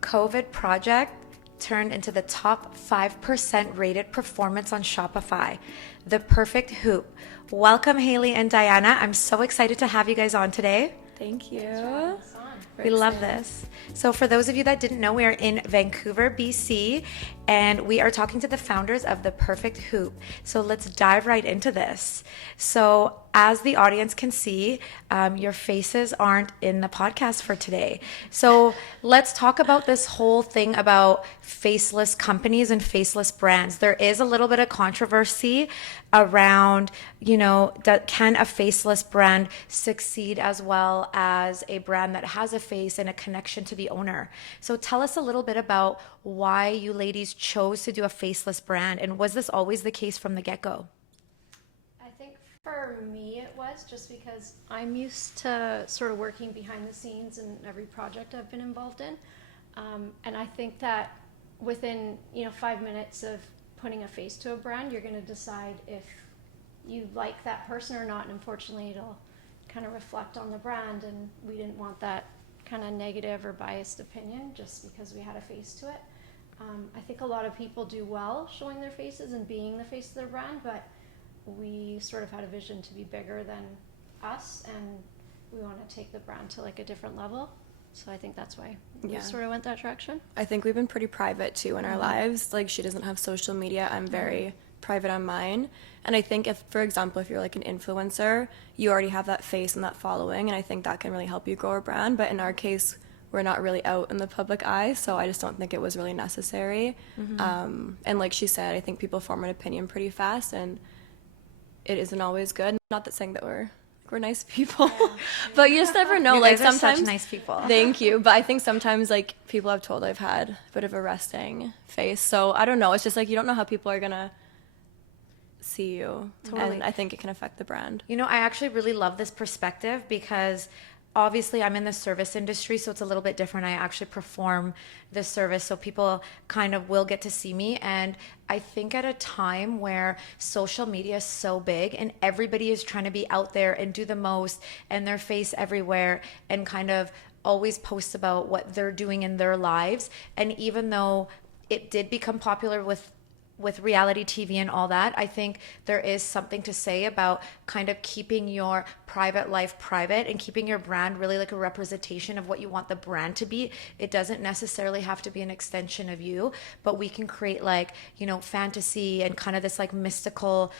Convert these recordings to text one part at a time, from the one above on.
COVID project turned into the top 5% rated performance on Shopify. The perfect hoop. Welcome, Hayley and Diana. I'm so excited to have you guys on today. Thank you. We love this. So for those of you that didn't know, we are in Vancouver, BC, and we are talking to the founders of The Perfect Hoop. So let's dive right into this. So as the audience can see, your faces aren't in the podcast for today. So let's talk about this whole thing about faceless companies and faceless brands. There is a little bit of controversy around, can a faceless brand succeed as well as a brand that has a face and a connection to the owner? So tell us a little bit about why you ladies chose to do a faceless brand, and was this always the case from the get-go? I think for me it was just because I'm used to sort of working behind the scenes in every project I've been involved in, and I think that within 5 minutes of putting a face to a brand, you're going to decide if you like that person or not, and unfortunately it'll kind of reflect on the brand, and we didn't want that kind of negative or biased opinion just because we had a face to it. I think a lot of people do well showing their faces and being the face of their brand, but we sort of had a vision to be bigger than us, and we want to take the brand to like a different level. So I think that's why we sort of went that direction. I think we've been pretty private too in our lives. Like, she doesn't have social media. I'm very private on mine. And I think if, for example, if you're like an influencer, you already have that face and that following, and I think that can really help you grow a brand. But in our case, we're not really out in the public eye, so I just don't think it was really necessary. And like she said, I think people form an opinion pretty fast, and it isn't always good. Not that saying that we're nice people, but you just never know. You like guys are sometimes such nice people. Thank you. But I think sometimes like people have told I've had a bit of a resting face, so I don't know. It's just like you don't know how people are gonna see you. Totally. And I think it can affect the brand. I actually really love this perspective because obviously I'm in the service industry, so it's a little bit different. I actually perform the service, so people kind of will get to see me. And I think at a time where social media is so big and everybody is trying to be out there and do the most and their face everywhere and kind of always post about what they're doing in their lives. And even though it did become popular with reality TV and all that, I think there is something to say about kind of keeping your private life private and keeping your brand really like a representation of what you want the brand to be. It doesn't necessarily have to be an extension of you, but we can create like, fantasy and kind of this like mystical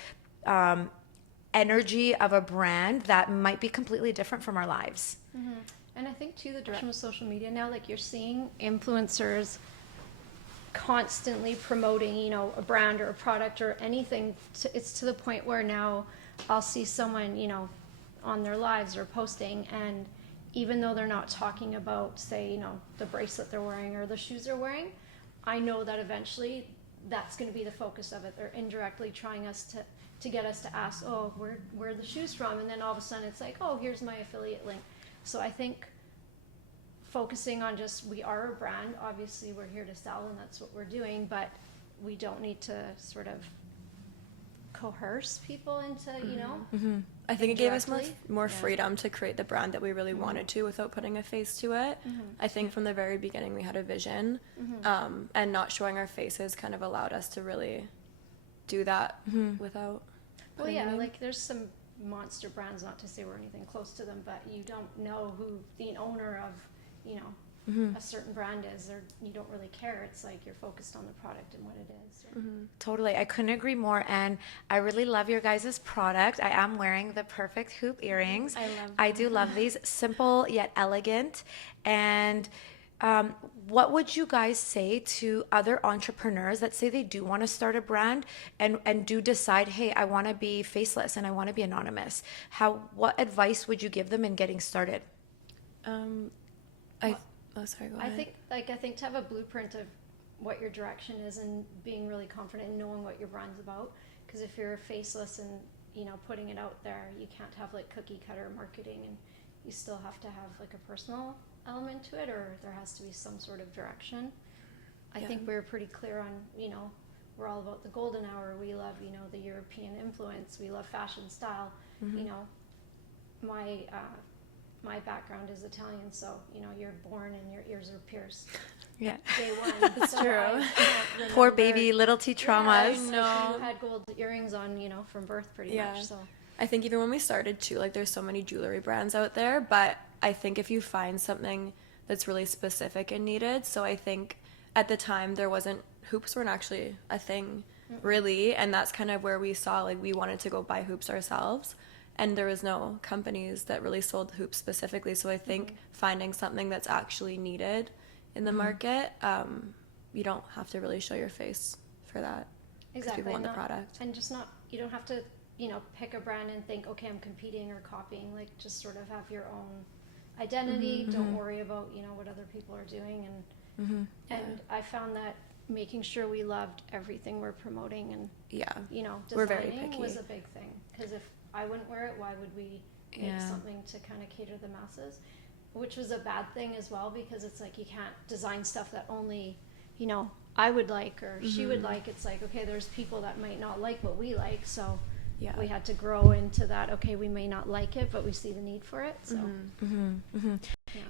energy of a brand that might be completely different from our lives. Mm-hmm. And I think too, the direction of social media now, like you're seeing influencers constantly promoting a brand or a product or anything. It's to the point where now I'll see someone on their lives or posting, and even though they're not talking about, say, the bracelet they're wearing or the shoes they're wearing, I know that eventually that's going to be the focus of it. They're indirectly trying us to get us to ask, oh, where are the shoes from? And then all of a sudden it's like, oh, here's my affiliate link. So I think focusing on just, we are a brand, obviously we're here to sell and that's what we're doing, but we don't need to sort of coerce people into, I think it gave us indirectly. more freedom to create the brand that we really wanted to without putting a face to it. I think from the very beginning we had a vision, and not showing our faces kind of allowed us to really do that without Well, yeah, like there's some monster brands, not to say we're anything close to them, but you don't know who the owner of a certain brand is, or you don't really care. It's like you're focused on the product and what it is. Totally. I couldn't agree more. And I really love your guys' product. I am wearing the Perfect Hoop earrings. I do love these. Simple yet elegant. And what would you guys say to other entrepreneurs that say they do want to start a brand and do decide, hey, I want to be faceless and I want to be anonymous? What advice would you give them in getting started? Sorry, go ahead. I think to have a blueprint of what your direction is and being really confident in knowing what your brand's about, because if you're faceless and putting it out there, you can't have like cookie cutter marketing, and you still have to have like a personal element to it, or there has to be some sort of direction. I think we're pretty clear on, we're all about the golden hour. We love, the European influence. We love fashion style. My my background is Italian, so you're born and your ears are pierced. Yeah. Day one. It's So true. I can't Poor remember- baby, little T traumas. Yeah, know. you had gold earrings on, from birth pretty Yeah. much. So I think even when we started too, like there's so many jewelry brands out there, but I think if you find something that's really specific and needed, so I think at the time hoops weren't actually a thing really, and that's kind of where we saw like we wanted to go buy hoops ourselves, and there was no companies that really sold hoops specifically, so I think finding something that's actually needed in the market, you don't have to really show your face for that. 'Cause exactly, people want the product. and just not. You don't have to, pick a brand and think, okay, I'm competing or copying. Like, just sort of have your own identity. Don't worry about what other people are doing, and I found that making sure we loved everything we're promoting and Yeah. designing We're very picky. was a big thing, because if I wouldn't wear it, why would we make Yeah. something to kind of cater the masses, which was a bad thing as well, because it's like you can't design stuff that only I would like or she would like. It's like, okay, there's people that might not like what we like, so Yeah. we had to grow into that. Okay, we may not like it, but we see the need for it, so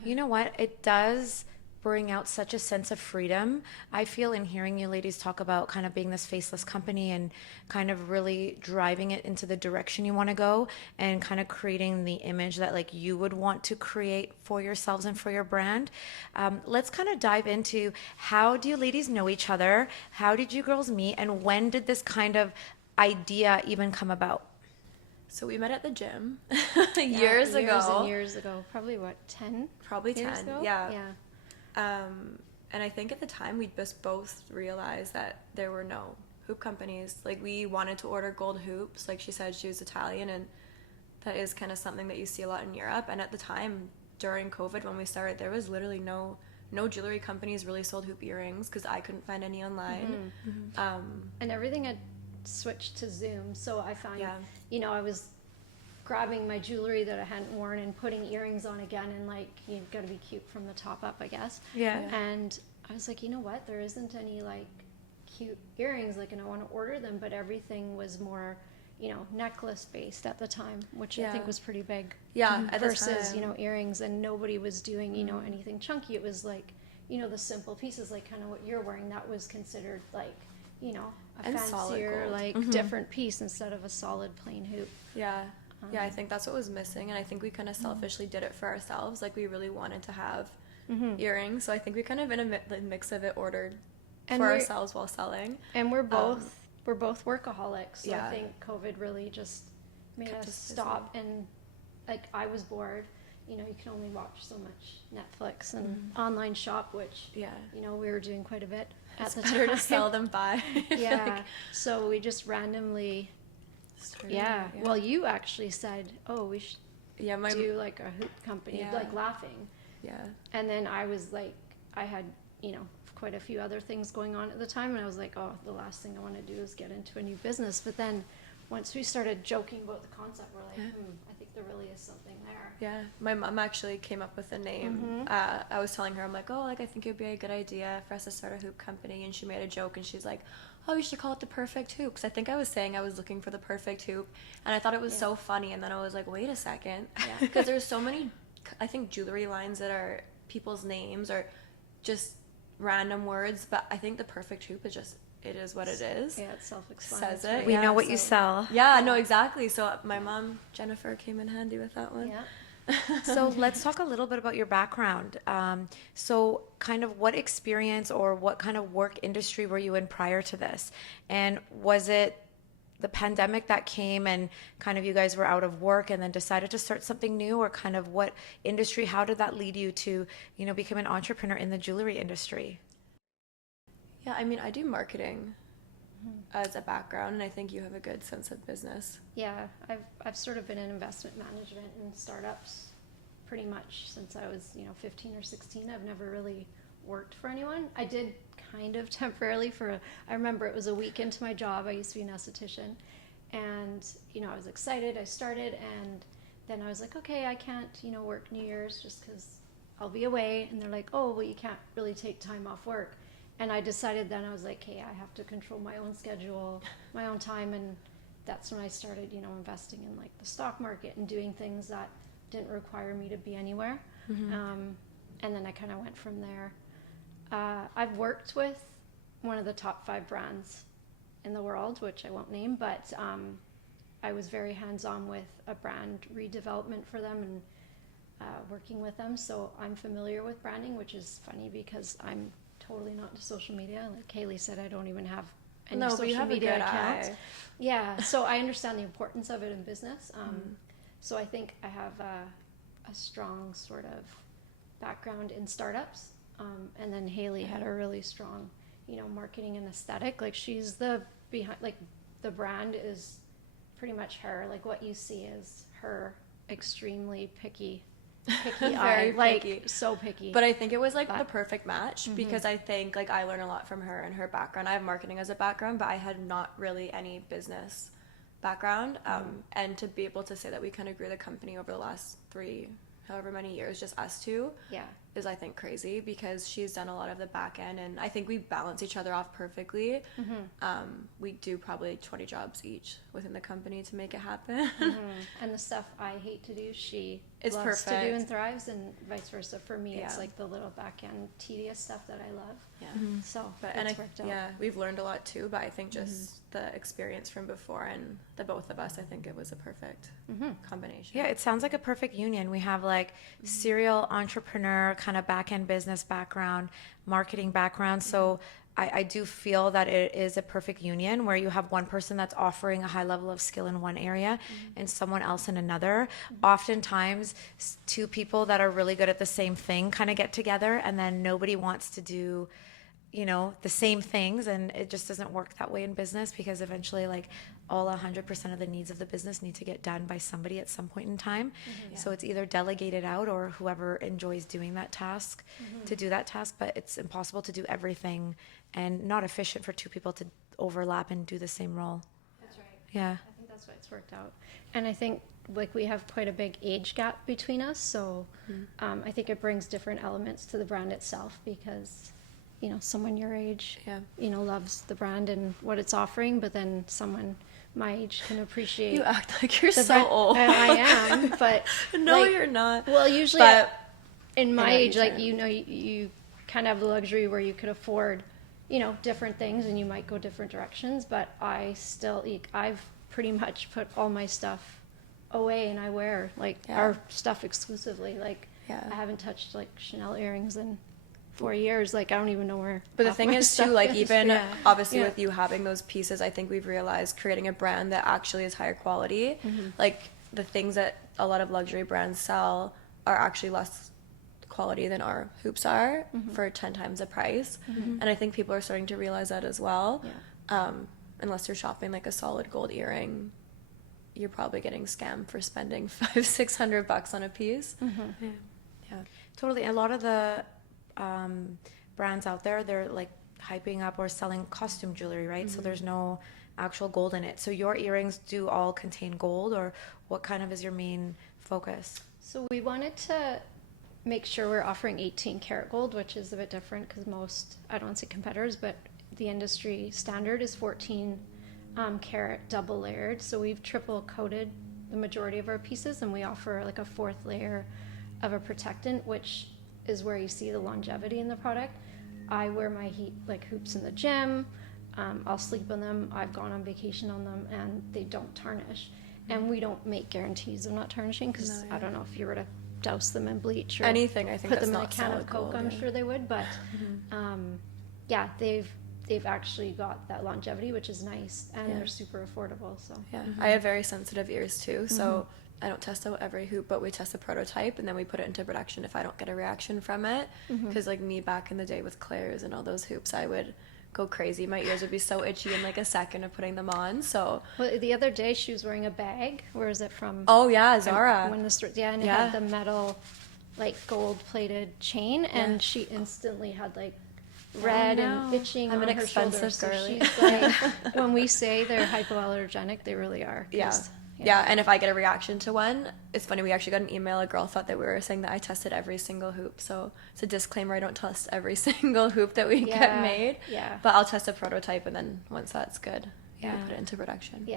You know what? It does bring out such a sense of freedom. I feel in hearing you ladies talk about kind of being this faceless company and kind of really driving it into the direction you want to go and kind of creating the image that like you would want to create for yourselves and for your brand. Let's kind of dive into, how do you ladies know each other? How did you girls meet? And when did this kind of idea even come about? So we met at the gym Yeah, years ago. and years ago, probably what, 10 Probably years 10, ago? yeah. And I think at the time we just both realized that there were no hoop companies. Like, we wanted to order gold hoops. Like she said, she was Italian, and that is kind of something that you see a lot in Europe. And at the time, during COVID, when we started, there was literally no jewelry companies really sold hoop earrings, because I couldn't find any online. And everything had switched to Zoom, so I found Yeah. I was grabbing my jewelry that I hadn't worn and putting earrings on again, and like, you've got to be cute from the top up, I guess. Yeah. And I was like, you know what, there isn't any like cute earrings, like, and I want to order them, but everything was more necklace based at the time, which I think was pretty big. Yeah, at the Versus time. earrings, and nobody was doing anything chunky. It was like the simple pieces, like kind of what you're wearing, that was considered like a And solid fancier, gold. like different piece instead of a solid plain hoop. Yeah. Yeah, I think that's what was missing, and I think we kind of selfishly did it for ourselves. Like, we really wanted to have earrings, so I think we kind of in a mix of it ordered And for we're- ourselves while selling. And we're both workaholics, so yeah. I think COVID really just made Kept us us busy. stop, and like, I was bored. You can only watch so much Netflix and online shop, which Yeah. we were doing quite a bit at It's the better time. to sell than buy. Yeah. Like, So we just randomly. started, Yeah. Well, you actually said, "Oh, we should yeah, my do like a hoop company," Yeah. like laughing. yeah. And then I was like, I had, quite a few other things going on at the time, and I was like, oh, the last thing I want to do is get into a new business. But then once we started joking about the concept, we're like, I think there really is something there. Yeah, my mom actually came up with a name. I was telling her, I'm like, oh, like, I think it would be a good idea for us to start a hoop company, and she made a joke, and she's like, oh, you should call it the perfect hoop, because I think I was saying I was looking for the perfect hoop, and I thought it was so funny, and then I was like, wait a second, because there's so many, I think, jewelry lines that are people's names or just random words, but I think the perfect hoop is just, it is what it is. Yeah, it's self-explanatory. Says it. We Yeah, know what you so- sell. Yeah, no, exactly. So my mom, Jennifer, came in handy with that one. Yeah. So let's talk a little bit about your background. So kind of what experience or what kind of work industry were you in prior to this? And was it the pandemic that came and kind of you guys were out of work and then decided to start something new, or kind of what industry, how did that lead you to, become an entrepreneur in the jewelry industry? Yeah, I mean, I do marketing as a background, and I think you have a good sense of business. Yeah, I've sort of been in investment management and startups pretty much since I was 15 or 16. I've never really worked for anyone. I did kind of temporarily I remember it was a week into my job. I used to be an esthetician, and I was excited. I started, and then I was like, okay, I can't work New Year's just because I'll be away. And they're like, oh, well, you can't really take time off work. And I decided then, I was like, hey, I have to control my own schedule, my own time. And that's when I started, investing in like the stock market and doing things that didn't require me to be anywhere. And then I kind of went from there. I've worked with one of the top 5 brands in the world, which I won't name, but I was very hands-on with a brand redevelopment for them and working with them. So I'm familiar with branding, which is funny because I'm totally not into social media. Like Hayley said, I don't even have any social media accounts. Yeah, so I understand the importance of it in business. So I think I have a strong sort of background in startups. And then Hayley had a really strong, marketing and aesthetic. Like she's the brand is pretty much her. Like what you see is her extremely picky eye, like picky. So picky. But I think it was like the perfect match because I think like I learned a lot from her and her background. I have marketing as a background, but I had not really any business background. And to be able to say that we kind of grew the company over the last 3 however many years, just us two, is I think crazy because she's done a lot of the back end and I think we balance each other off perfectly. We do probably 20 jobs each within the company to make it happen. And the stuff I hate to do, she it's loves perfect. to do and thrives, and vice versa. For me, it's like the little back end tedious stuff that I love. So it's worked out. Yeah, we've learned a lot too, but I think just the experience from before and the both of us, I think it was a perfect combination. Yeah, it sounds like a perfect union. We have like serial entrepreneur kind of back end business background, marketing background. So I do feel that it is a perfect union where you have one person that's offering a high level of skill in one area and someone else in another. Oftentimes, 2 people that are really good at the same thing kind of get together and then nobody wants to do, the same things, and it just doesn't work that way in business because eventually like all 100% of the needs of the business need to get done by somebody at some point in time. So it's either delegated out or whoever enjoys doing that task to do that task, but it's impossible to do everything and not efficient for 2 people to overlap and do the same role. That's right. Yeah. I think that's why it's worked out. And I think like we have quite a big age gap between us, so I think it brings different elements to the brand itself because someone your age loves the brand and what it's offering, but then someone my age can appreciate. You act like you're so old. I am, but no, you're not. Well, usually but in my age, like you kind of have the luxury where you could afford different things and you might go different directions, but I've pretty much put all my stuff away and I wear our stuff exclusively. I haven't touched like Chanel earrings in 4 years. Like I don't even know where. But the thing is too, like even obviously with you having those pieces, I think we've realized creating a brand that actually is higher quality. Like the things that a lot of luxury brands sell are actually less quality than our hoops are for 10 times the price. And I think people are starting to realize that as well. Unless you're shopping like a solid gold earring, you're probably getting scammed for spending $500-600 on a piece. Totally. A lot of the brands out there, they're like hyping up or selling costume jewelry, right? So there's no actual gold in it. So your earrings do all contain gold, or what kind of is your main focus? So we wanted to make sure we're offering 18 karat gold, which is a bit different because most, I don't want to say competitors, but the industry standard is 14 karat double layered. So we've triple coated the majority of our pieces, and we offer like a 4th layer of a protectant, which is where you see the longevity in the product. I wear my hoops in the gym. I'll sleep in them. I've gone on vacation on them, and they don't tarnish. And we don't make guarantees of not tarnishing because I don't know if you were to douse them in bleach or anything. I think put that's them in a not can of Coke. I'm sure they would, but they've actually got that longevity, which is nice, and they're super affordable. So I have very sensitive ears too, so I don't test out every hoop, but we test a prototype and then we put it into production if I don't get a reaction from it. Because like me back in the day with Claire's and all those hoops, I would go crazy. My ears would be so itchy in like a second of putting them on. So the other day she was wearing a bag. Where is it from? Oh yeah, Zara. And it had the metal like gold plated chain, and she instantly had like red and itching on her shoulders. So she's like, when we say they're hypoallergenic, they really are. Yeah, and if I get a reaction to one, it's funny, we actually got an email, a girl thought that we were saying that I tested every single hoop, so it's a disclaimer, I don't test every single hoop that we get made, but I'll test a prototype, and then once that's good, we put it into production.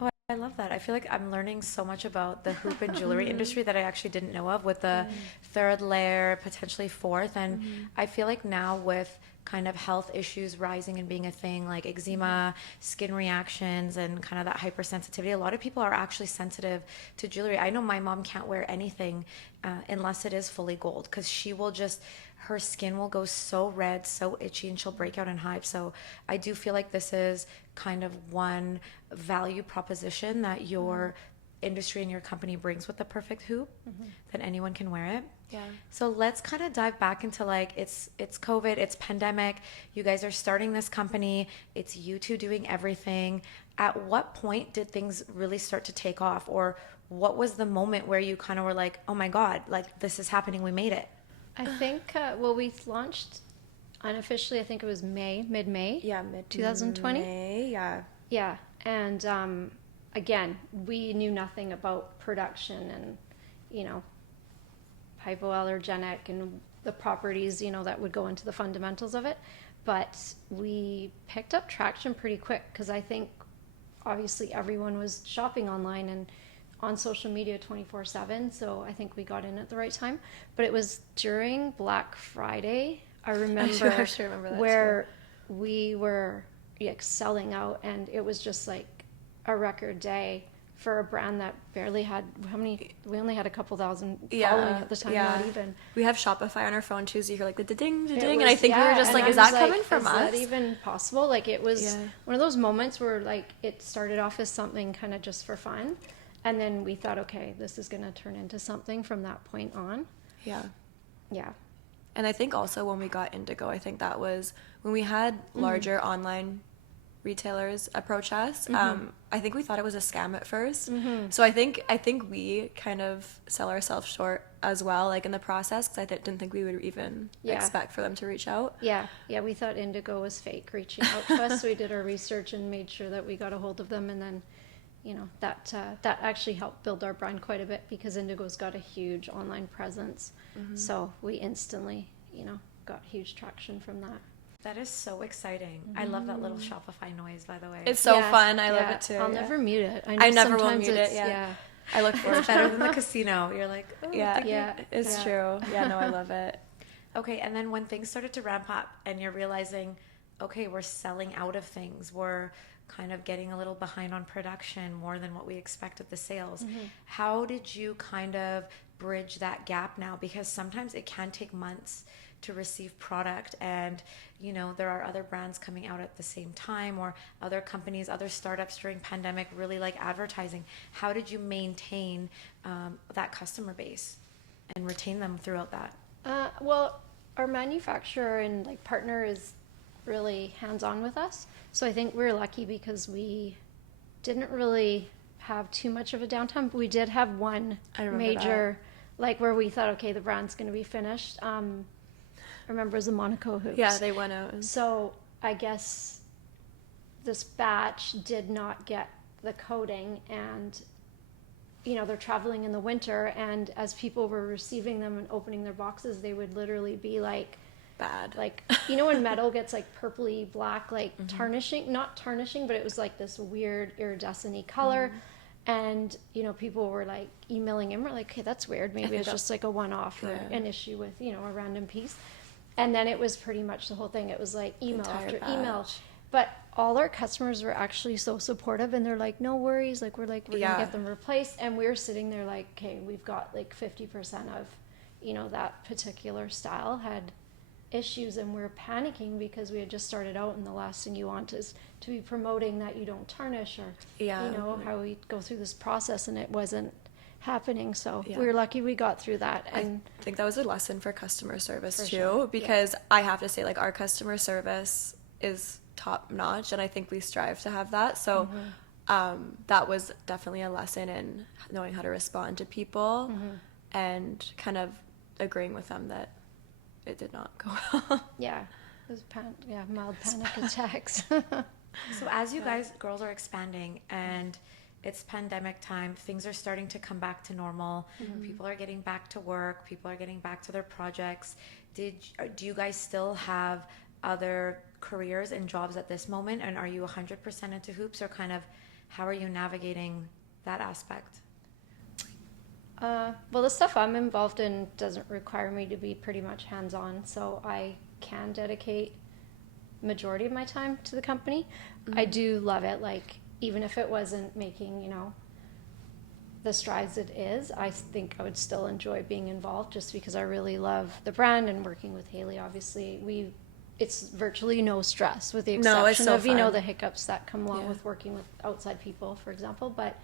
Oh, I I love that. I feel like I'm learning so much about the hoop and jewelry industry that I actually didn't know of, with the third layer, potentially fourth. And I feel like now with kind of health issues rising and being a thing, like eczema, skin reactions, and kind of that hypersensitivity, a lot of people are actually sensitive to jewelry. I know my mom can't wear anything unless it is fully gold, because she will just, her skin will go so red, so itchy, and she'll break out in hives. So I do feel like this is kind of one value proposition that your industry and your company brings with the perfect hoop, that anyone can wear it. Yeah. So let's kind of dive back into, like, it's COVID, it's pandemic. You guys are starting this company. It's you two doing everything. At what point did things really start to take off? Or what was the moment where you kind of were like, oh my God, like this is happening, we made it? I think, well, we launched unofficially, I think it was mid-May. Yeah, mid 2020. May, yeah. Yeah, and again, we knew nothing about production and, you know, hypoallergenic and the properties, you know, that would go into the fundamentals of it. But we picked up traction pretty quick, because I think obviously everyone was shopping online and on social media 24/7. So I think we got in at the right time. But it was during Black Friday, I remember, actually remember that where we were selling out, and it was just like a record day for a brand that barely had, we only had a couple thousand following at the time, not even. We have Shopify on our phone too, so you hear like the ding, It and was, I think we were just and like, I is that was coming from is us? that even possible? Like, it was Yeah. one of those moments where like it started off as something kind of just for fun, and then we thought, okay, this is going to turn into something from that point on. Yeah. Yeah. And I think also when we got Indigo, I think that was when we had larger online retailers approach us. I think we thought it was a scam at first. So I think we kind of sell ourselves short as well, like in the process, because I didn't think we would even expect for them to reach out. Yeah, we thought Indigo was fake reaching out to us. So we did our research and made sure that we got a hold of them, and then, you know, that actually helped build our brand quite a bit, because Indigo's got a huge online presence. So we instantly, you know, got huge traction from that. That is so exciting. I love that little Shopify noise, by the way. It's so fun. I love it too. I'll never mute it. I never will sometimes mute it. it's- Yeah. I look forward It's to better it. than the casino. You're like, oh, It's true. Yeah, no, I love it. Okay, and then when things started to ramp up and you're realizing, okay, we're selling out of things, we're kind of getting a little behind on production, more than what we expected the sales. How did you kind of bridge that gap now? Because sometimes it can take months to receive product, and you know, there are other brands coming out at the same time, or other companies, other startups during pandemic really like advertising. How did you maintain that customer base and retain them throughout that? Well, our manufacturer and like partner is really hands-on with us. So I think we're lucky because we didn't really have too much of a downtime. But we did have one major, like, where we thought, okay, the brand's going to be finished. I remember it was the Monaco hoops. Yeah, they went out. So I guess this batch did not get the coating, and you know, they're traveling in the winter, and as people were receiving them and opening their boxes, they would literally be like Bad. like, you know, when metal gets like purpley black, like tarnishing, not tarnishing, but it was like this weird iridescent-y color. And you know, people were like emailing him, we're like, okay, that's weird, maybe it's just like a one-off or an issue with, you know, a random piece. And then it was pretty much the whole thing. It was like email after email. But all our customers were actually so supportive, and they're like, no worries, like we're gonna get them replaced. And we were sitting there like, okay, we've got like 50% of, you know, that particular style had issues, and we're panicking because we had just started out, and the last thing you want is to be promoting that you don't tarnish, or you know, how we go through this process, and it wasn't happening. So we were lucky we got through that. And I think that was a lesson for customer service too, because I have to say, like, our customer service is top notch, and I think we strive to have that. So that was definitely a lesson in knowing how to respond to people and kind of agreeing with them that it did not go well. Yeah, it was mild panic attacks. So as you guys, girls, are expanding and it's pandemic time, things are starting to come back to normal. People are getting back to work. People are getting back to their projects. Do you guys still have other careers and jobs at this moment? And are you 100% into hoops, or kind of how are you navigating that aspect? Well, the stuff I'm involved in doesn't require me to be pretty much hands-on, so I can dedicate majority of my time to the company. I do love it. Like, even if it wasn't making, you know, the strides it is, I think I would still enjoy being involved, just because I really love the brand and working with Hayley. Obviously, it's virtually no stress, with the No, it's exception so of, you know, fun. the hiccups that come along Yeah. with working with outside people, for example. But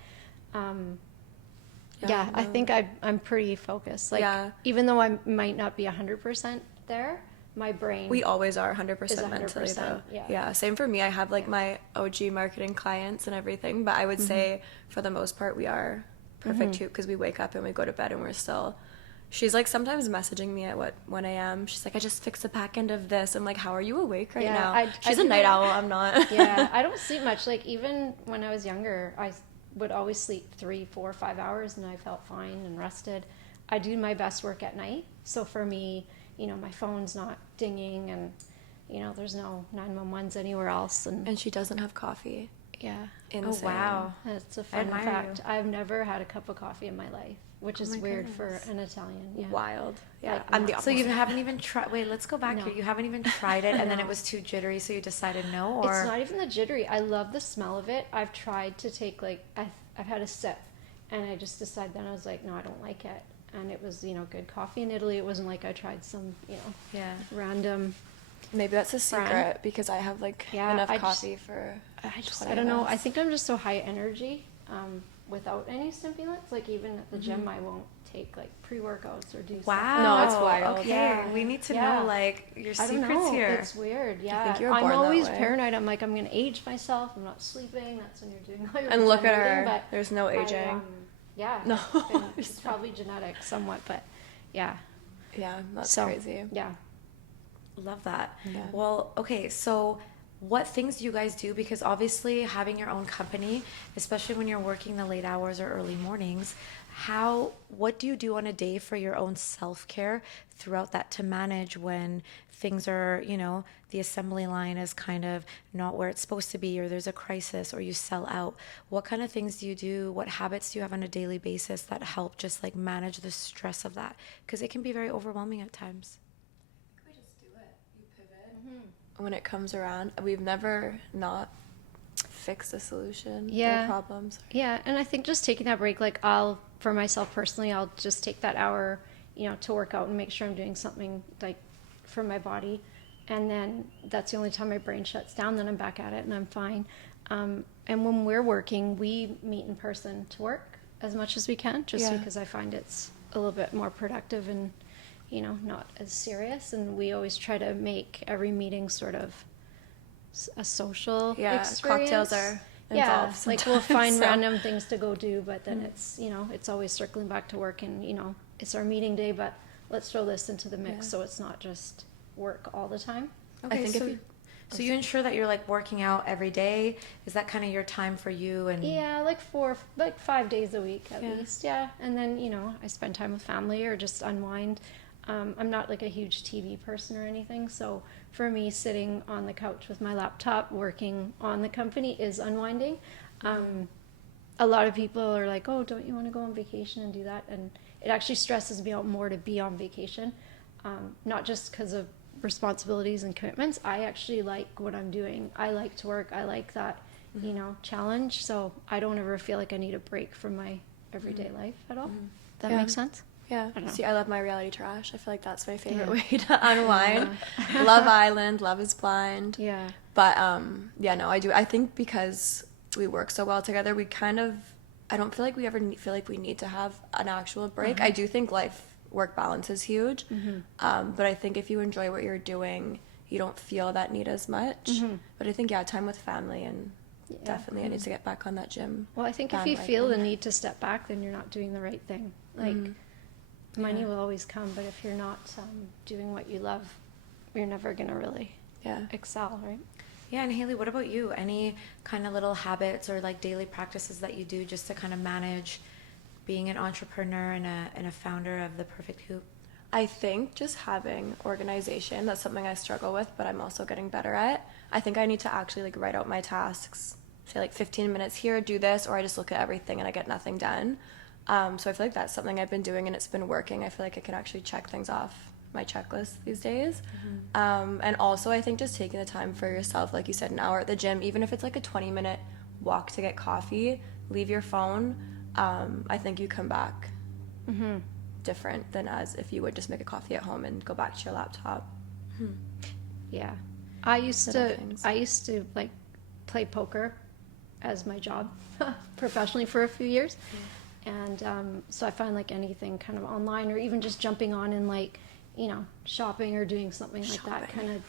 Yeah, yeah, I no. think I'm pretty focused. Like, Yeah. even though I might not be 100% there, my brain. We always are 100% Is mentally 100%, though. yeah. Same for me. I have like my OG marketing clients and everything, but I would say for the most part we are perfect too, because we wake up and we go to bed and we're still. She's like sometimes messaging me at 1 a.m. She's like, I just fixed the back end of this. I'm like, how are you awake right Yeah, now? She's a do night that. owl. I'm not. Yeah, I don't sleep much. Like, even when I was younger, I would always sleep 3, 4, 5 hours, and I felt fine and rested. I do my best work at night, so for me, you know, my phone's not dinging, and you know, there's no 911s anywhere else, And she doesn't have coffee. yeah, Insane. Oh, wow. that's a I fun admire fact. you. I've never had a cup of coffee in my life, which is my weird goodness. for an Italian. Yeah. Wild. Yeah. Like, I'm the not- So opposite. you haven't even tried. Wait, let's go back No. here. You haven't even tried it, and then No. it was too jittery, so you decided no, or It's not even the jittery. I love the smell of it. I've tried to take, like, I've had a sip, and I just decided then I was like, no, I don't like it. And it was, you know, good coffee in Italy. It wasn't like I tried some, you know, yeah. random. Maybe that's a secret Brand. because I have like Yeah, enough I just- coffee for. I don't know. I think I'm just so high energy, without any stimulants. Like, even at the gym, I won't take like pre-workouts or do. Wow. No, it's wild. Okay, Yeah. we need to Yeah. know like your I don't secrets know. here. It's weird. Yeah, you're I'm born that always way. paranoid. I'm like, I'm gonna age myself. I'm not sleeping. That's when you're doing all your And look at regenerating, her. but There's no aging. yeah. No. It's probably genetic somewhat, but yeah. Yeah, that's So, crazy. Yeah. Love that. Yeah. Well, okay, so what things do you guys do? Because obviously having your own company, especially when you're working the late hours or early mornings, what do you do on a day for your own self-care throughout that to manage when things are, you know, the assembly line is kind of not where it's supposed to be, or there's a crisis, or you sell out? What kind of things do you do? What habits do you have on a daily basis that help just like manage the stress of that? Because it can be very overwhelming at times. We just do it. You pivot. When it comes around, we've never not fixed a solution. Yeah. Their problems. Yeah, and I think just taking that break, like, for myself personally, I'll just take that hour, you know, to work out and make sure I'm doing something like for my body, and then that's the only time my brain shuts down. Then I'm back at it and I'm fine. And when we're working, we meet in person to work as much as we can, just Yeah. because I find it's a little bit more productive and, you know, not as serious. And we always try to make every meeting sort of a social Yeah, experience. cocktails are Yeah, involved like we'll find sometimes, so. random things to go do, but then it's, you know, it's always circling back to work, and, you know, it's our meeting day, but let's throw this into the mix, Yeah. so it's not just work all the time. I think so, if you. so you ensure that you're like working out every day. Is that kind of your time for you? And Yeah, like 5 days a week at Yeah. least. Yeah, and then, you know, I spend time with family or just unwind. I'm not like a huge TV person or anything, so for me, sitting on the couch with my laptop working on the company is unwinding. A lot of people are like, oh, don't you want to go on vacation and do that? And it actually stresses me out more to be on vacation, not just because of responsibilities and commitments. I actually like what I'm doing. I like to work. I like that, you know, challenge. So I don't ever feel like I need a break from my everyday life at all. That Yeah. makes sense? Yeah. don't know. See, I love my reality trash. I feel like that's my favorite Yeah. way to unwind. Love Island, Love is Blind. Yeah. But yeah, no, I do. I think because we work so well together, we kind of. I don't feel like we ever feel like we need to have an actual break. I do think work balance is huge, but I think if you enjoy what you're doing, you don't feel that need as much. But I think time with family and definitely I need to get back on that gym. Well, I think if you feel the need to step back, then you're not doing the right thing. Like, money will always come, but if you're not doing what you love, you're never going to really excel, right? Yeah, and Hayley, what about you? Any kind of little habits or like daily practices that you do just to kind of manage being an entrepreneur and a founder of The Perfect Hoop? I think just having organization, that's something I struggle with, but I'm also getting better at. I think I need to actually like write out my tasks say like 15 minutes here, do this, or I just look at everything and I get nothing done. So I feel like that's something I've been doing and it's been working. I feel like I can actually check things off my checklist these days. And also I think just taking the time for yourself, like you said, an hour at the gym, even if it's like a 20-minute walk to get coffee, leave your phone. I think you come back different than as if you would just make a coffee at home and go back to your laptop. Yeah. I used to like play poker as my job professionally for a few years. And so I find like anything kind of online or even just jumping on and like, you know, shopping or doing something like that kind of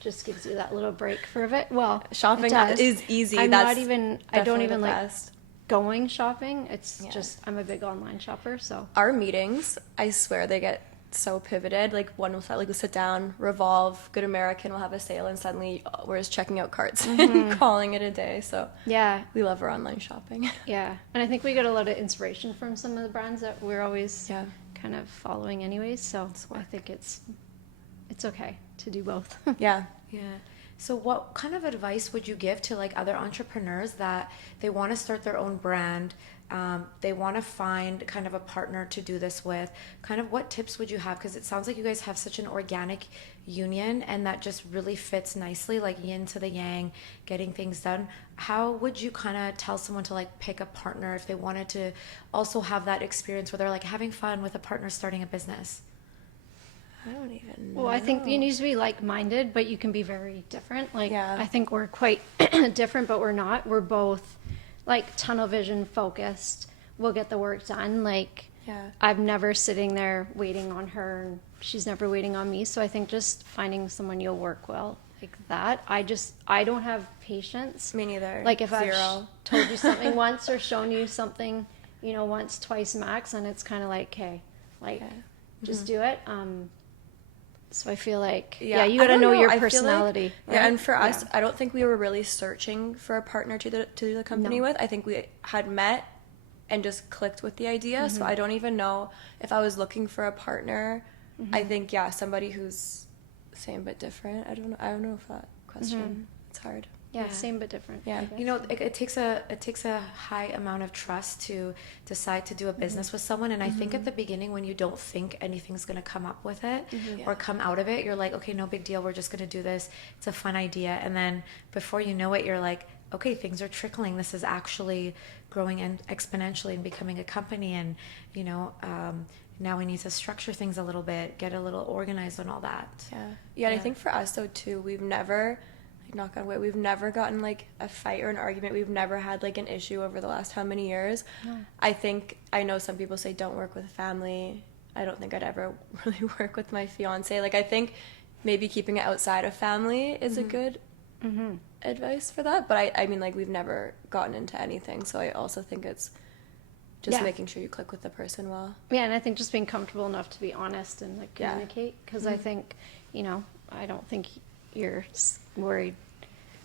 just gives you that little break for a bit. Well, shopping is easy. I don't even like best. Going shopping. It's just, I'm a big online shopper. So our meetings, I swear they get so pivoted. Like one will start, like we'll sit down, Revolve, Good American will have a sale, and suddenly we're just checking out carts and calling it a day. So yeah, we love our online shopping. Yeah, and I think we get a lot of inspiration from some of the brands that we're always kind of following anyways. So I think it's okay to do both. Yeah. So what kind of advice would you give to like other entrepreneurs that they want to start their own brand? They want to find kind of a partner to do this with. Kind of what tips would you have? Because it sounds like you guys have such an organic union and that just really fits nicely, like yin to the yang, getting things done. How would you kind of tell someone to like pick a partner if they wanted to also have that experience where they're like having fun with a partner starting a business? I don't even know. Well, I think you need to be like-minded, but you can be very different. Like, I think we're quite different, but we're not. We're both like tunnel vision focused. We'll get the work done. Like, I'm never sitting there waiting on her and she's never waiting on me. So I think just finding someone you'll work well like that. I don't have patience. Me neither. Like if I've told you something once or shown you something, you know, once, twice max, and it's kind of like, okay, like just do it. So I feel like, you got to know your personality. Like, right? And for us, I don't think we were really searching for a partner to do the company with. I think we had met and just clicked with the idea. So I don't even know if I was looking for a partner. I think, somebody who's same but different. I don't know if that question, it's hard. Yeah, same but different. Yeah, you know, it takes a high amount of trust to decide to do a business with someone, and I think at the beginning when you don't think anything's going to come up with it or come out of it, you're like, okay, no big deal, we're just going to do this. It's a fun idea, and then before you know it, you're like, okay, things are trickling. This is actually growing and exponentially and becoming a company, and you know, now we need to structure things a little bit, get a little organized and all that. Yeah. And I think for us though too, we've never, knock on wood, we've never gotten like a fight or an argument. We've never had like an issue over the last how many years. I know some people say don't work with family. I don't think I'd ever really work with my fiance. Like I think maybe keeping it outside of family is a good advice for that. But I mean like we've never gotten into anything. So I also think it's just making sure you click with the person well. Yeah, and I think just being comfortable enough to be honest and like communicate. Because I think, you know, I don't think you're worried,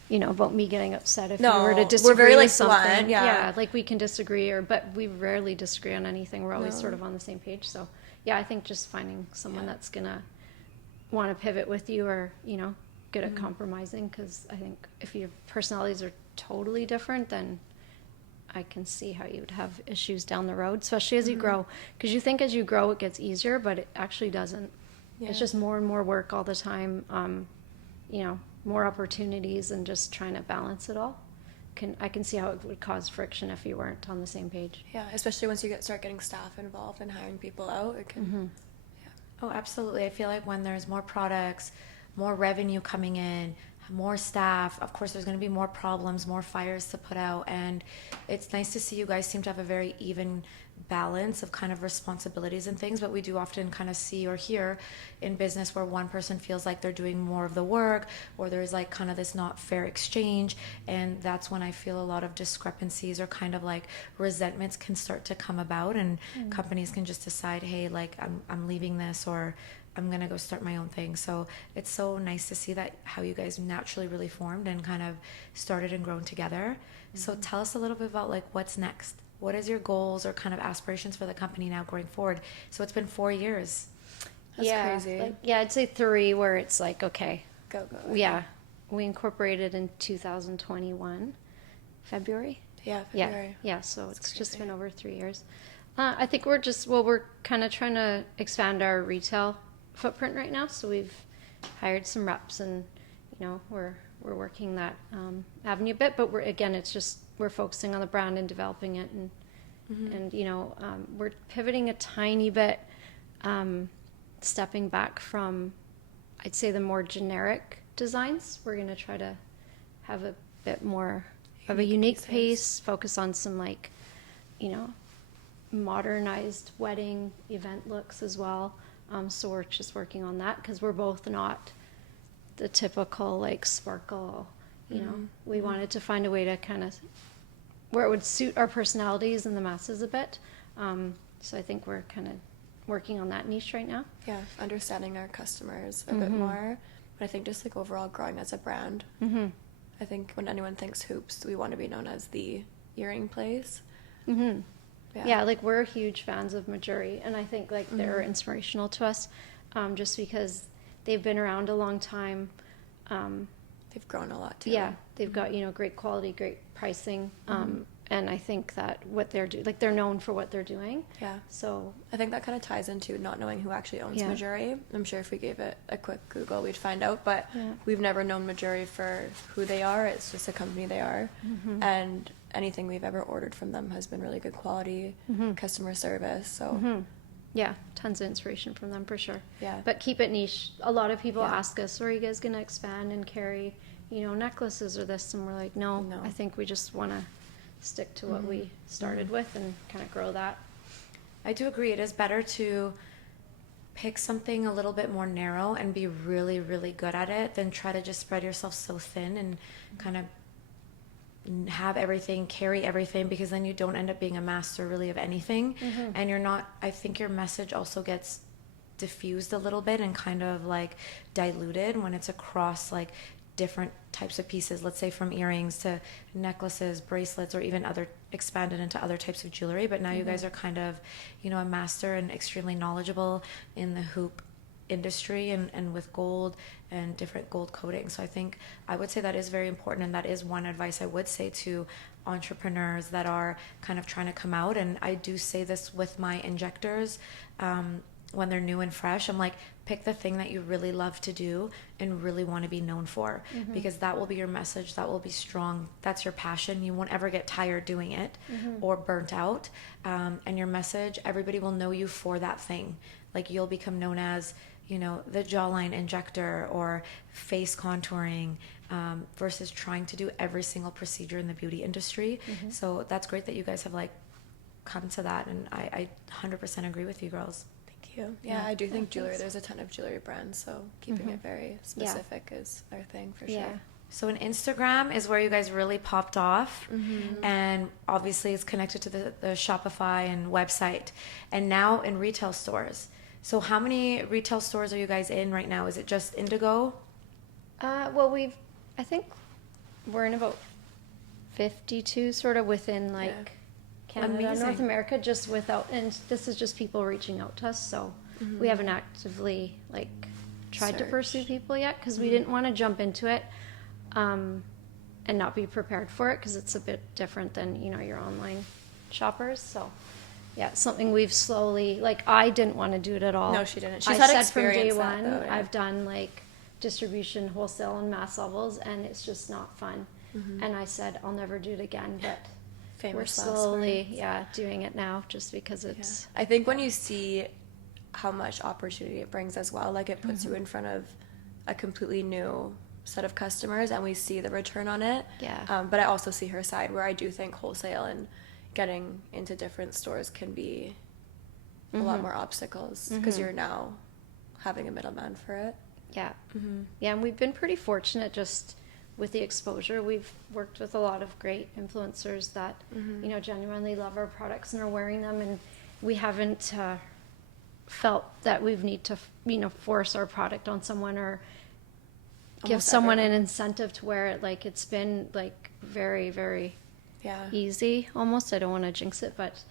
you know, about me getting upset if you were to disagree. We're very like with something. blunt, Yeah, like we can disagree, but we rarely disagree on anything. We're always sort of on the same page. So yeah, I think just finding someone that's gonna want to pivot with you, or you know, good at compromising. Because I think if your personalities are totally different, then I can see how you would have issues down the road, especially as you grow. Because you think as you grow it gets easier, but it actually doesn't. It's just more and more work all the time. You know, more opportunities, and just trying to balance it all. I can see how it would cause friction if you weren't on the same page. Yeah, especially once you start getting staff involved and hiring people out, it can. Oh, absolutely. I feel like when there's more products, more revenue coming in, more staff, of course there's going to be more problems, more fires to put out, and it's nice to see you guys seem to have a very even balance of kind of responsibilities and things. But we do often kind of see or hear in business where one person feels like they're doing more of the work, or there's like kind of this not fair exchange, and that's when I feel a lot of discrepancies or kind of like resentments can start to come about, and companies can just decide, hey, like I'm leaving this, or I'm gonna go start my own thing. So it's so nice to see that how you guys naturally really formed and kind of started and grown together. So tell us a little bit about like what's next. What is your goals or kind of aspirations for the company now going forward? So it's been 4 years. That's crazy. I'd say 3, where it's like, okay, go. Yeah, we incorporated in 2021. February. Yeah, Yeah, February. yeah. So it's just crazy. been over 3 years. I think we're kind of trying to expand our retail footprint right now. So we've hired some reps, and we're working that avenue a bit. But we're focusing on the brand and developing it, and we're pivoting a tiny bit, stepping back from, I'd say, the more generic designs. We're going to try to have a bit more of a unique pace, focus on some modernized wedding event looks as well. So we're just working on that because we're both not the typical sparkle. We wanted to find a way to kind of where it would suit our personalities and the masses a bit. So I think we're kind of working on that niche right now. Yeah, understanding our customers a bit more. But I think just overall growing as a brand. I think when anyone thinks hoops, we want to be known as the earring place. Yeah, we're huge fans of Majuri, and I think they're inspirational to us, just because they've been around a long time. They've grown a lot too. Yeah, they've got great quality, great pricing, and I think that what they're they're known for what they're doing. Yeah. So I think that kind of ties into not knowing who actually owns Majuri. I'm sure if we gave it a quick Google, we'd find out. But we've never known Majuri for who they are. It's just a company they are, and anything we've ever ordered from them has been really good quality, customer service. So. Yeah, tons of inspiration from them for sure. Yeah. But keep it niche. A lot of people ask us, are you guys going to expand and carry, necklaces or this? And we're like, no. I think we just want to stick to what we started with and kind of grow that. I do agree. It is better to pick something a little bit more narrow and be really, really good at it than try to just spread yourself so thin and kind of have everything, carry everything, because then you don't end up being a master really of anything. And you're not, I think your message also gets diffused a little bit and kind of diluted when it's across different types of pieces, let's say from earrings to necklaces, bracelets, or even expanded into other types of jewelry. But now you guys are kind of a master and extremely knowledgeable in the hoop industry and with gold and different gold coatings. So I would say that is very important, and that is one advice I would say to entrepreneurs that are kind of trying to come out. And I do say this with my injectors when they're new and fresh. I'm like, pick the thing that you really love to do and really want to be known for, because that will be your message, that will be strong, that's your passion. You won't ever get tired doing it or burnt out, and your message, everybody will know you for that thing. You'll become known as the jawline injector or face contouring, versus trying to do every single procedure in the beauty industry. So that's great that you guys have come to that, and I 100% agree with you girls. Thank you. Yeah, I do think jewelry, there's a ton of jewelry brands, so keeping it very specific is our thing for sure. So an Instagram is where you guys really popped off, and obviously it's connected to the Shopify and website, and now in retail stores. So how many retail stores are you guys in right now? Is it just Indigo? Well, I think we're in about 52 sort of within Canada, Amazing. North America, just without, and this is just people reaching out to us. So we haven't actively tried to pursue people yet, because we didn't want to jump into it and not be prepared for it, because it's a bit different than your online shoppers. So yeah, it's something we've slowly, I didn't want to do it at all. No, she didn't. I She's had said from day experience one, though, yeah. I've done distribution, wholesale, and mass levels, and it's just not fun. And I said I'll never do it again, but we're slowly doing it now, just because it's I think when you see how much opportunity it brings as well, it puts you in front of a completely new set of customers, and we see the return on it. But I also see her side, where I do think wholesale and getting into different stores can be a lot more obstacles, because you're now having a middleman for it. Yeah, and we've been pretty fortunate just with the exposure. We've worked with a lot of great influencers that genuinely love our products and are wearing them, and we haven't felt that we need to force our product on someone or give someone an incentive to wear it. It's been very, very easy almost. I don't want to jinx it, but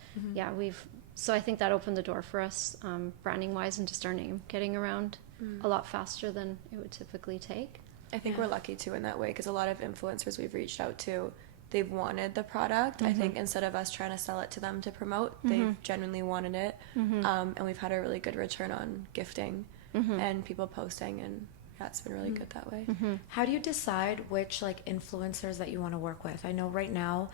so I think that opened the door for us, branding wise, and just our name getting around a lot faster than it would typically take. I think we're lucky too in that way, because a lot of influencers we've reached out to they've wanted the product. I think instead of us trying to sell it to them to promote, they've genuinely wanted it. And we've had a really good return on gifting and people posting, and it's been really good that way. How do you decide which like influencers that you want to work with? I know right now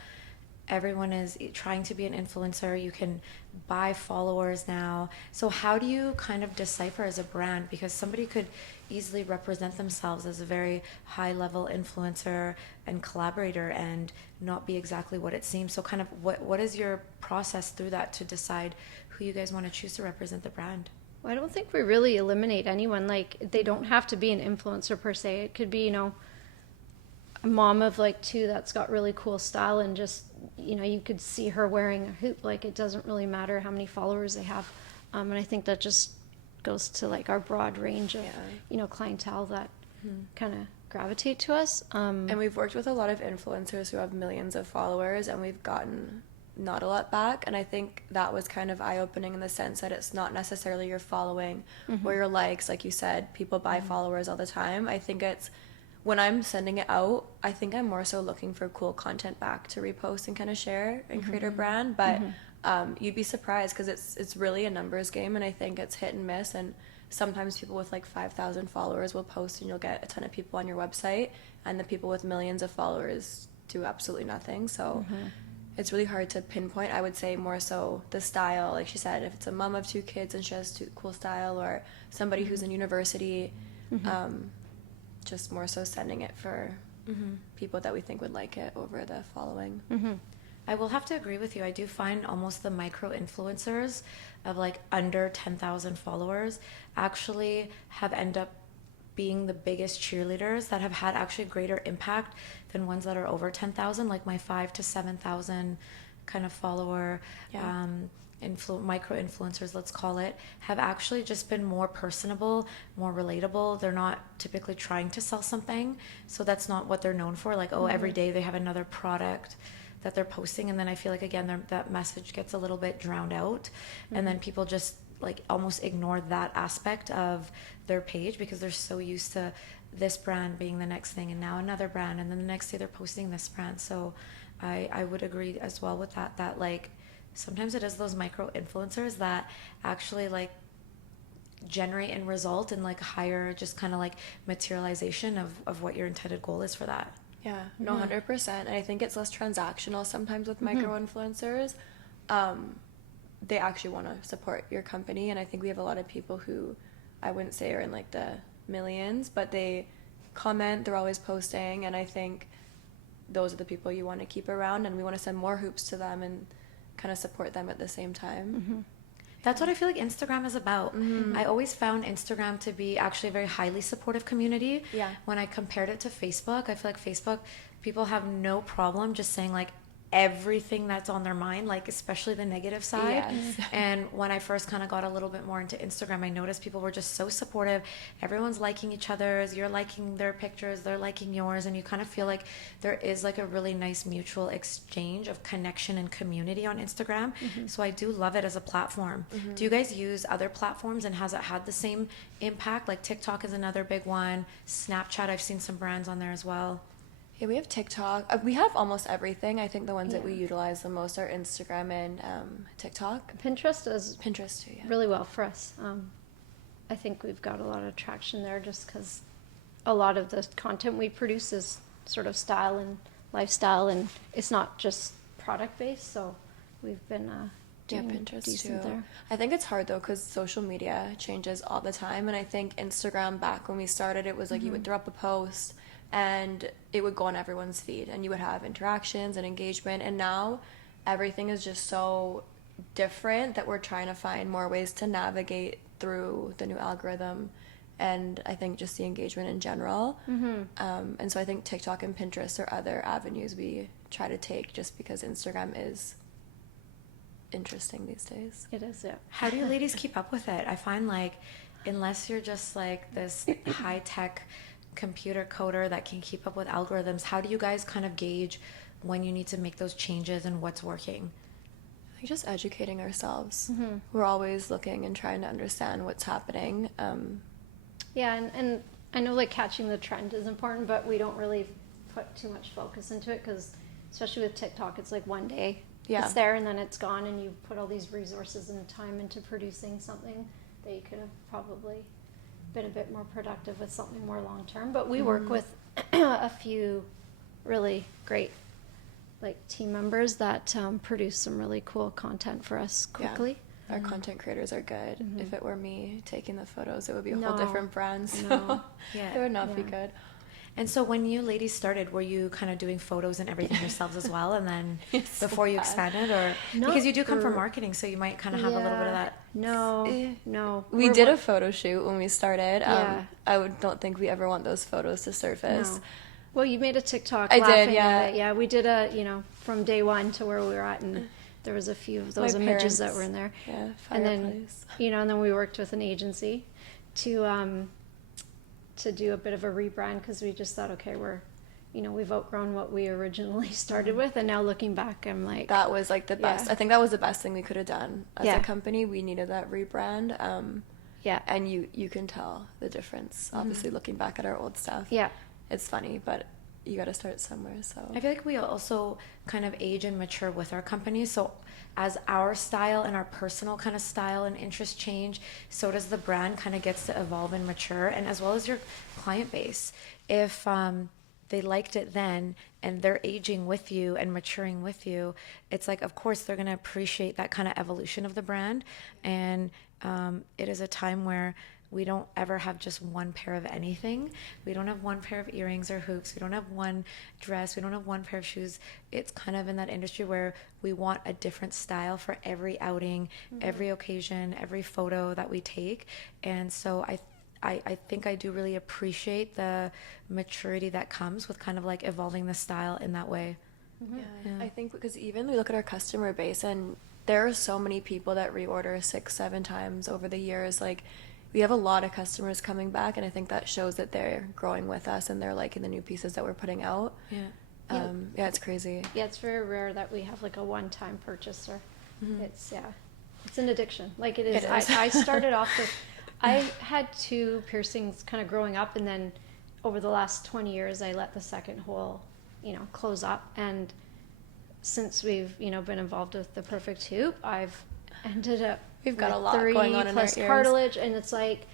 everyone is trying to be an influencer. You can buy followers now. So how do you kind of decipher as a brand? Because somebody could easily represent themselves as a very high level influencer and collaborator and not be exactly what it seems. So kind of what is your process through that to decide who you guys want to choose to represent the brand? Well, I don't think we really eliminate anyone. Like, they don't have to be an influencer per se. It could be, a mom of like 2 that's got really cool style, and just, you could see her wearing a hoop. Like, it doesn't really matter how many followers they have. And I think that just goes to like our broad range of, clientele that kind of gravitate to us. And we've worked with a lot of influencers who have millions of followers, and we've gotten not a lot back, and I think that was kind of eye-opening in the sense that it's not necessarily your following or your likes. Like you said, people buy followers all the time. I think it's when I'm sending it out, I think I'm more so looking for cool content back to repost and kind of share and create our brand. But you'd be surprised, because it's really a numbers game, and I think it's hit and miss. And sometimes people with like 5,000 followers will post and you'll get a ton of people on your website, and the people with millions of followers do absolutely nothing. So it's really hard to pinpoint. I would say more so the style, like she said, if it's a mom of 2 kids and she has cool style, or somebody who's in university, just more so sending it for people that we think would like it over the following. I will have to agree with you. I do find almost the micro influencers of like under 10,000 followers actually have end up being the biggest cheerleaders that have had actually greater impact than ones that are over 10,000, like my 5,000 to 7,000 kind of follower micro influencers, let's call it, have actually just been more personable, more relatable. They're not typically trying to sell something, so that's not what they're known for. Like, every day they have another product that they're posting, and then I feel like again that message gets a little bit drowned out, and then people just like almost ignore that aspect of their page because they're so used to this brand being the next thing, and now another brand, and then the next day they're posting this brand. So I would agree as well with that like sometimes it is those micro influencers that actually like generate and result in like higher just kind of like materialization of what your intended goal is for that. Yeah, no, 100%. And I think it's less transactional sometimes with micro influencers. They actually want to support your company, and I think we have a lot of people who I wouldn't say are in like the millions, but they comment, they're always posting, and I think those are the people you want to keep around, and we want to send more hoops to them and kind of support them at the same time. That's what I feel like Instagram is about. I always found Instagram to be actually a very highly supportive community. Yeah. When I compared it to Facebook, I feel like Facebook, people have no problem just saying like everything that's on their mind, like especially the negative side. Yes. And when I first kind of got a little bit more into Instagram, I noticed people were just so supportive. Everyone's liking each other's, you're liking their pictures, they're liking yours, and you kind of feel like there is like a really nice mutual exchange of connection and community on Instagram. So I do love it as a platform. Do you guys use other platforms, and has it had the same impact? Like TikTok is another big one. Snapchat, I've seen some brands on there as well. Yeah, we have TikTok. We have almost everything. I think the ones that we utilize the most are Instagram and TikTok. Pinterest does Pinterest too, yeah. really well for us. I think we've got a lot of traction there just because a lot of the content we produce is sort of style and lifestyle, and it's not just product based. So we've been doing Pinterest decent too. there. I think it's hard though because social media changes all the time, and I think Instagram back when we started, it was like you would throw up a post and it would go on everyone's feed, and you would have interactions and engagement. And now everything is just so different that we're trying to find more ways to navigate through the new algorithm, and I think just the engagement in general. And so I think TikTok and Pinterest are other avenues we try to take, just because Instagram is interesting these days. It is, yeah. How do you ladies keep up with it? I find like unless you're just like this high tech computer coder that can keep up with algorithms, how do you guys kind of gauge when you need to make those changes and what's working? I think just educating ourselves. We're always looking and trying to understand what's happening. Yeah, and I know like catching the trend is important, but we don't really put too much focus into it because especially with TikTok, it's like one day Yeah. it's there and then it's gone, and you put all these resources and time into producing something that you could have probably been a bit more productive with something more long term. But we work with a few really great like team members that produce some really cool content for us quickly. Our content creators are good. If it were me taking the photos, it would be a whole No. different brand. So No. Yeah. it would not be good. And so when you ladies started, were you kind of doing photos and everything yourselves as well, and then Yes, before you yeah. expanded, or Not because you do come from for- marketing, so you might kind of have a little bit of that. No. We did a photo shoot when we started. Yeah. Don't think we ever want those photos to surface. No. Well, you made a TikTok. I did, laughing yeah. At it. Yeah, we did from day one to where we were at, and there was a few of those My images that parents- were in there. Yeah, And then, fireplace. and then we worked with an agency to do a bit of a rebrand, because we just thought, okay, we've outgrown what we originally started with, and now looking back, I'm like, That was like the best. Yeah. I think that was the best thing we could have done as Yeah. a company. We needed that rebrand. yeah, And you can tell the difference. Obviously, looking back at our old stuff. yeah, It's funny, but you got to start somewhere. So I feel like we also kind of age and mature with our company. So as our style and our personal kind of style and interest change, so does the brand kind of gets to evolve and mature, and as well as your client base. If they liked it then and they're aging with you and maturing with you, it's like, of course, they're going to appreciate that kind of evolution of the brand. And it is a time where we don't ever have just one pair of anything. We don't have one pair of earrings or hoops. We don't have one dress. We don't have one pair of shoes. It's kind of in that industry where we want a different style for every outing, every occasion, every photo that we take. And so I think I do really appreciate the maturity that comes with kind of like evolving the style in that way. Yeah. I think because even we look at our customer base, and there are so many people that reorder 6-7 times over the years. Like, we have a lot of customers coming back, and I think that shows that they're growing with us and they're liking the new pieces that we're putting out. Yeah. Yeah, it's crazy. yeah. It's very rare that we have like a one-time purchaser. It's an addiction. Like it is. It is. I started off with, I had 2 piercings kind of growing up, and then over the last 20 years, I let the second hole, close up. And since we've, been involved with the Perfect Hoop, I've ended up We've got with a lot 3 going on in our plus ears. cartilage, and it's like,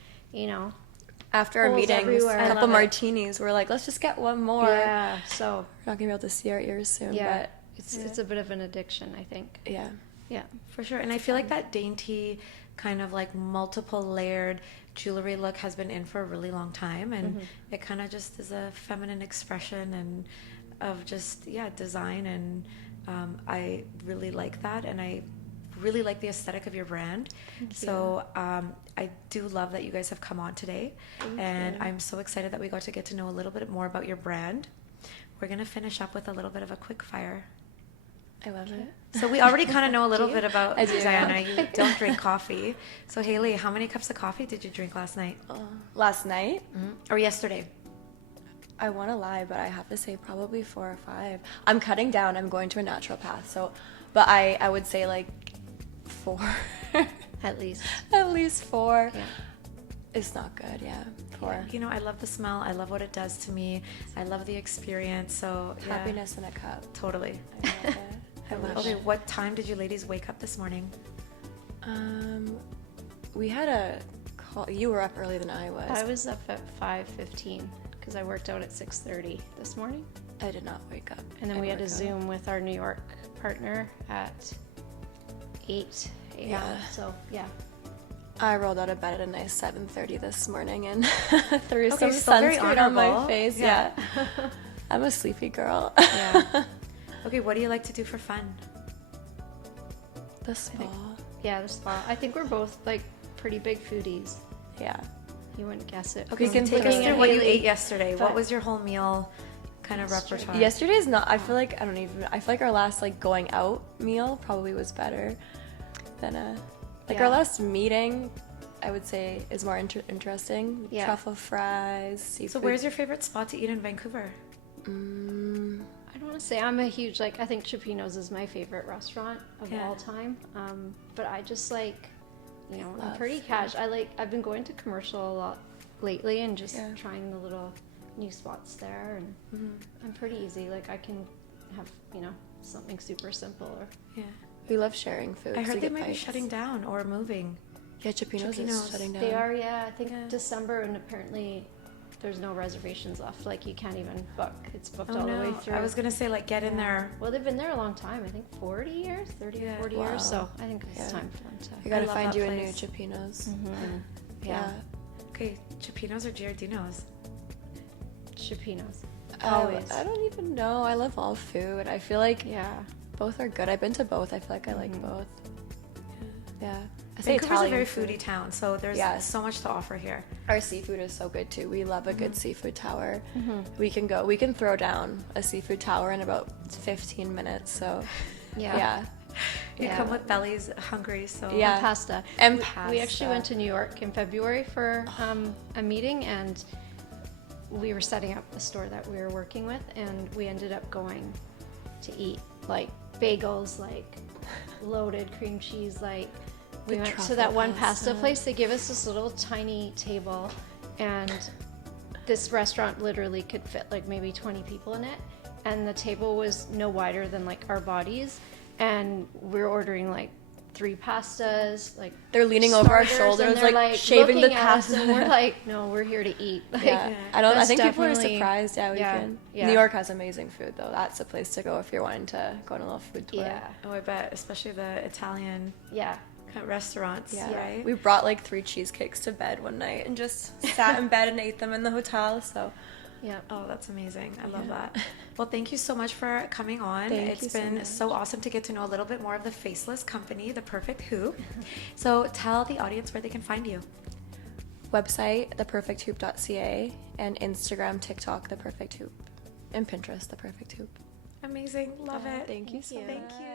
After our Holes meetings, everywhere. a I couple love it. martinis, we're like, let's just get one more. yeah. So We're not gonna be able to see our ears soon, yeah, but it's a bit of an addiction, I think. yeah. Yeah. For sure. And I feel like that dainty kind of like multiple layered jewelry look has been in for a really long time, and it kind of just is a feminine expression and of just design, and I really like that, and I really like the aesthetic of your brand. So I do love that you guys have come on today, and I'm so excited that we got to get to know a little bit more about your brand. We're gonna finish up with a little bit of a quick fire. I love it. So we already kind of know a little bit about I do. Diana. You don't drink coffee. So Hayley, how many cups of coffee did you drink last night? Last night, Or yesterday? I want to lie, but I have to say probably 4 or 5. I'm cutting down. I'm going to a natural path. So, but I would say like 4. At least. At least 4. Yeah. It's not good. Yeah, 4. You know, I love the smell. I love what it does to me. I love the experience. So yeah, Happiness in a cup. totally. I love it. I wish. Okay, what time did you ladies wake up this morning? We had a call. You were up earlier than I was. I was up at 5:15 because I worked out at 6:30 this morning, I did not wake up. and then I we had a work out. Zoom with our New York partner at 8 a.m. Yeah. So yeah, I rolled out of bed at a nice 7:30 this morning and threw Okay, some still very sunscreen on my honorable. face. Yeah. Yeah. I'm a sleepy girl. Yeah. Okay, what do you like to do for fun? The spa. yeah, the spa. I think we're both like pretty big foodies. Yeah. You wouldn't guess it. Okay, We so can take put us it through in what you Hayley, ate yesterday. What but- was your whole meal kind of repertoire? Yesterday's not. I feel like I feel like our last like going out meal probably was better than Yeah. our last meeting. I would say is more interesting. Yeah. Truffle fries, seafood. So where's your favorite spot to eat in Vancouver? I don't want to say I'm a huge I think Chipino's is my favorite restaurant of Yeah. all time. But I just like, I'm Love pretty cash. I've been going to commercial a lot lately and just Yeah. trying the little new spots there, and I'm pretty easy. Like I can have, you know, something super simple. Or Yeah. We love sharing food. I 'cause we heard they get might be bites. shutting down or moving. Yeah, Chipino's Chipino's. is shutting down. they are, yeah, I think Yeah. December, and apparently there's no reservations left. Like, you can't even book. It's booked Oh all the way no. through. I was going to say, like, get in there. Well, they've been there a long time. I think 40 years, 30 Yeah. or 40 Wow. years. So I think it's Yeah. time for them to. We gotta love find that you a new place. Chipino's. Mhm. Yeah. Okay, Chipino's or Giardino's? Chipino's. Oh, Always. I don't even know. I love all food. I feel like Yeah. both are good. I've been to both. I feel like I like both. Yeah. I say Vancouver's a Italian very food. foodie town, so there's Yes. so much to offer here. Our seafood is so good too. We love a good seafood tower. We can throw down a seafood tower in about 15 minutes. So Yeah. yeah. You Yeah. come with bellies hungry, so Yeah. And pasta. And We actually pasta. went to New York in February for a meeting, and we were setting up the store that we were working with, and we ended up going to eat like bagels, like loaded cream cheese, like we The went to truffle that one pasta pasta. place. They gave us this little tiny table, and this restaurant literally could fit like maybe 20 people in it, and the table was no wider than like our bodies, and we're ordering like 3 pastas, like They're leaning over our starters, and shoulders, they're, like shaving the looking at us, pasta. and we're like, no, we're here to eat. Like, Yeah. I that's think people are definitely- surprised. Yeah, we yeah, can. yeah. New York has amazing food though. That's a place to go if you're wanting to go on a little food tour. Yeah, oh, I bet, especially the Italian yeah. kind of restaurants, Yeah. right? We brought like 3 cheesecakes to bed one night and just sat in bed and ate them in the hotel. So Yeah. Oh, that's amazing. I love Yeah. that. Well, thank you so much for coming on. Thank It's you so been much. so awesome to get to know a little bit more of the Faceless company, The Perfect Hoop. So tell the audience where they can find you. website theperfecthoop.ca and Instagram, TikTok, The Perfect Hoop, and Pinterest, The Perfect Hoop. Amazing. Love it. Thank you so Thank much. you.